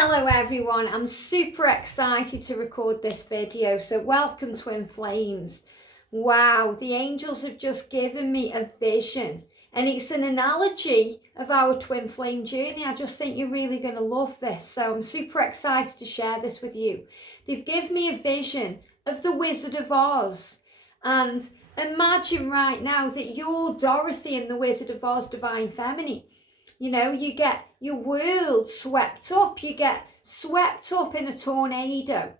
Hello everyone, I'm super excited to record this video, so welcome Twin Flames. Wow, the angels have just given me a vision and it's an analogy of our twin flame journey. I just think you're really going to love this, so I'm super excited to share this with you. They've given me a vision of the Wizard of Oz, and imagine right now that you're Dorothy in the Wizard of Oz Divine Feminine. You know, you get your world swept up. You get swept up in a tornado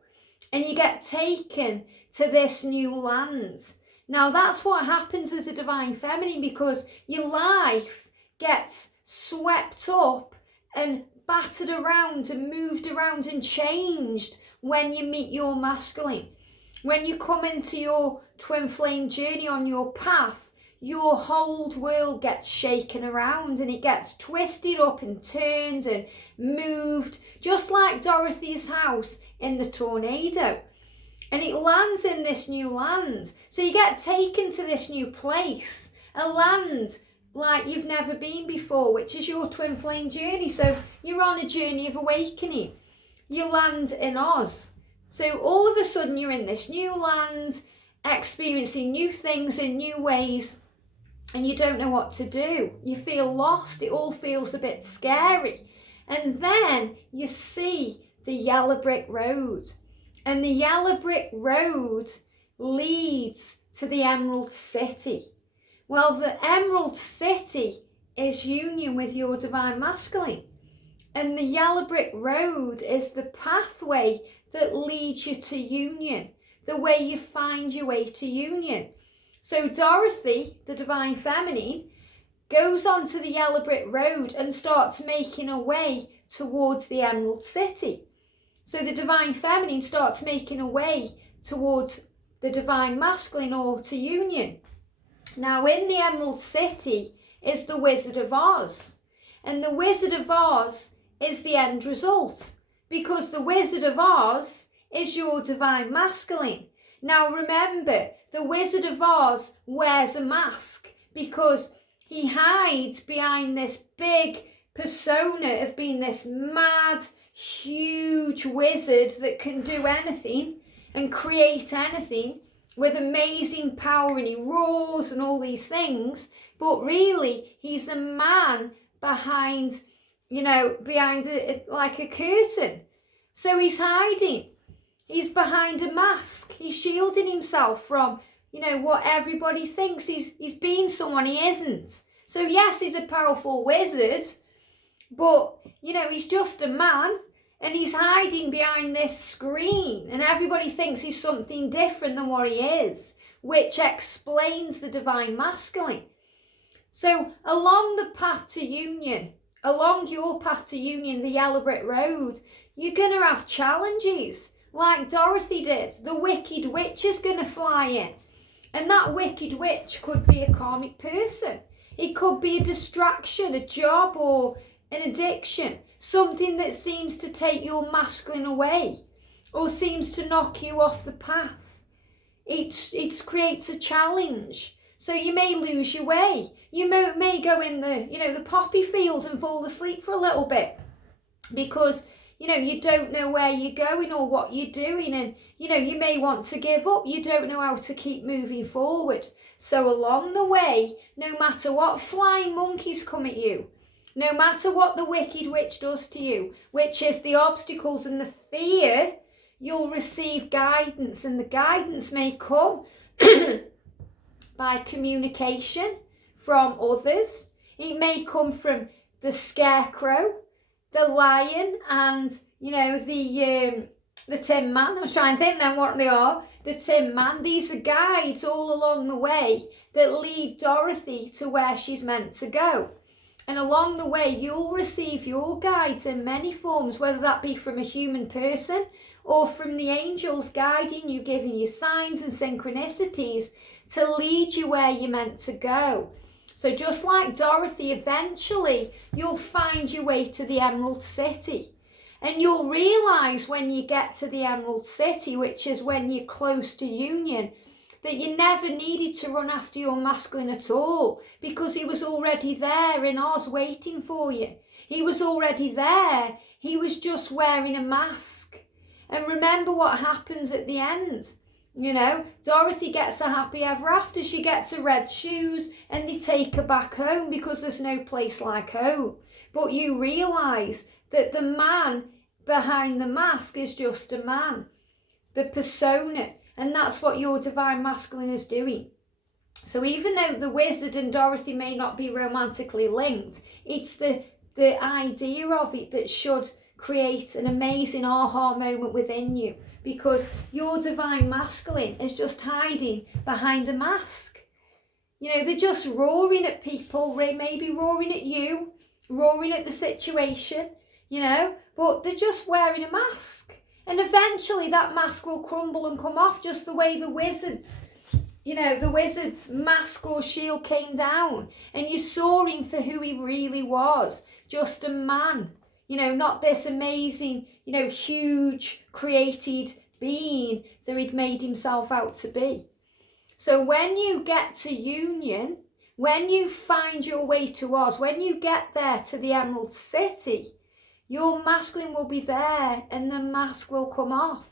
and you get taken to this new land. Now, that's what happens as a Divine Feminine, because your life gets swept up and battered around and moved around and changed when you meet your masculine. When you come into your twin flame journey on your path, your whole world gets shaken around and it gets twisted up and turned and moved, just like Dorothy's house in the tornado. And it lands in this new land. So you get taken to this new place, a land like you've never been before, which is your twin flame journey. So you're on a journey of awakening. You land in Oz. So all of a sudden you're in this new land, experiencing new things in new ways. And you don't know what to do. You feel lost. It all feels a bit scary. And then you see the yellow brick road. And the yellow brick road leads to the Emerald City. Well, the Emerald City is union with your divine masculine. And the yellow brick road is the pathway that leads you to union, the way you find your way to union. So Dorothy, the Divine Feminine, goes onto the yellow brick road and starts making her way towards the Emerald City. So the Divine Feminine starts making her way towards the Divine Masculine, or to union. Now in the Emerald City is the Wizard of Oz. And the Wizard of Oz is the end result, because the Wizard of Oz is your Divine Masculine. Now remember, the Wizard of Oz wears a mask because he hides behind this big persona of being this mad, huge wizard that can do anything and create anything with amazing power, and he roars and all these things. But really, he's a man behind, like a curtain. So he's hiding. He's behind a mask. He's shielding himself from, what everybody thinks. He's being someone he isn't. So yes, he's a powerful wizard, but, he's just a man and he's hiding behind this screen, and everybody thinks he's something different than what he is, which explains the Divine Masculine. So along the path to union, along your path to union, the yellow brick road, you're going to have challenges. Like Dorothy did, the Wicked Witch is going to fly in. And that Wicked Witch could be a karmic person. It could be a distraction, a job, or an addiction. Something that seems to take your masculine away, or seems to knock you off the path. It creates a challenge. So you may lose your way. You may go in the poppy field and fall asleep for a little bit, because you don't know where you're going or what you're doing, and, you may want to give up. You don't know how to keep moving forward. So along the way, no matter what flying monkeys come at you, no matter what the Wicked Witch does to you, which is the obstacles and the fear, you'll receive guidance, and the guidance may come by communication from others. It may come from the scarecrow, the lion, and the Tin Man. I was trying to think then what they are. The Tin Man. These are guides all along the way that lead Dorothy to where she's meant to go. And along the way, you'll receive your guides in many forms, whether that be from a human person or from the angels guiding you, giving you signs and synchronicities to lead you where you're meant to go. So just like Dorothy, eventually you'll find your way to the Emerald City. And you'll realise when you get to the Emerald City, which is when you're close to union, that you never needed to run after your masculine at all, because he was already there in Oz waiting for you. He was already there He was just wearing a mask. And remember what happens at the end. You know, Dorothy gets a happy ever after. She gets her red shoes and they take her back home because there's no place like home. But you realise that the man behind the mask is just a man. The persona. And that's what your divine masculine is doing. So even though the wizard and Dorothy may not be romantically linked, it's the idea of it that should create an amazing aha moment within you, because your divine masculine is just hiding behind a mask. You know, they're just roaring at people, maybe roaring at you, roaring at the situation, you know, but they're just wearing a mask. And eventually that mask will crumble and come off, just the way the wizard's mask or shield came down, and you saw him for who he really was, just a man, you know, not this amazing, you know, huge created being that he'd made himself out to be. So when you get to union, when you find your way to Oz, when you get there to the Emerald City, your masculine will be there and the mask will come off.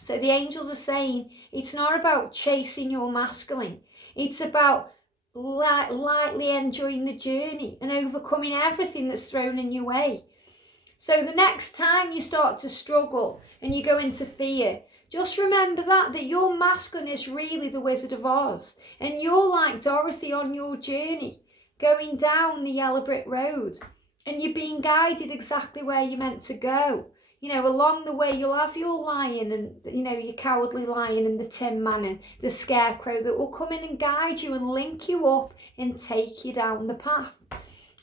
So the angels are saying it's not about chasing your masculine. It's about lightly enjoying the journey and overcoming everything that's thrown in your way. So the next time you start to struggle and you go into fear, just remember that your masculine is really the Wizard of Oz. And you're like Dorothy on your journey, going down the yellow brick road. And you're being guided exactly where you're meant to go. You know, along the way, you'll have your lion and, you know, your cowardly lion and the Tin Man and the Scarecrow that will come in and guide you and link you up and take you down the path.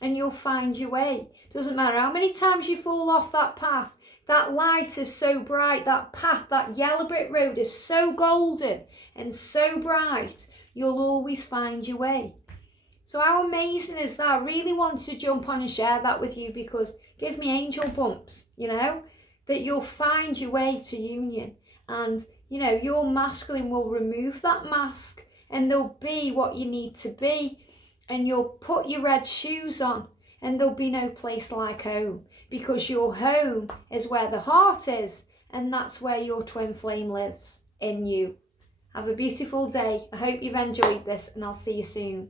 And you'll find your way. Doesn't matter how many times you fall off that path. That light is so bright. That path, that yellow brick road is so golden and so bright. You'll always find your way. So how amazing is that? I really want to jump on and share that with you, because give me angel bumps, you know, that you'll find your way to union. And, you know, your masculine will remove that mask and they'll be what you need to be. And you'll put your red shoes on and there'll be no place like home, because your home is where the heart is, and that's where your twin flame lives, in you. Have a beautiful day. I hope you've enjoyed this, and I'll see you soon.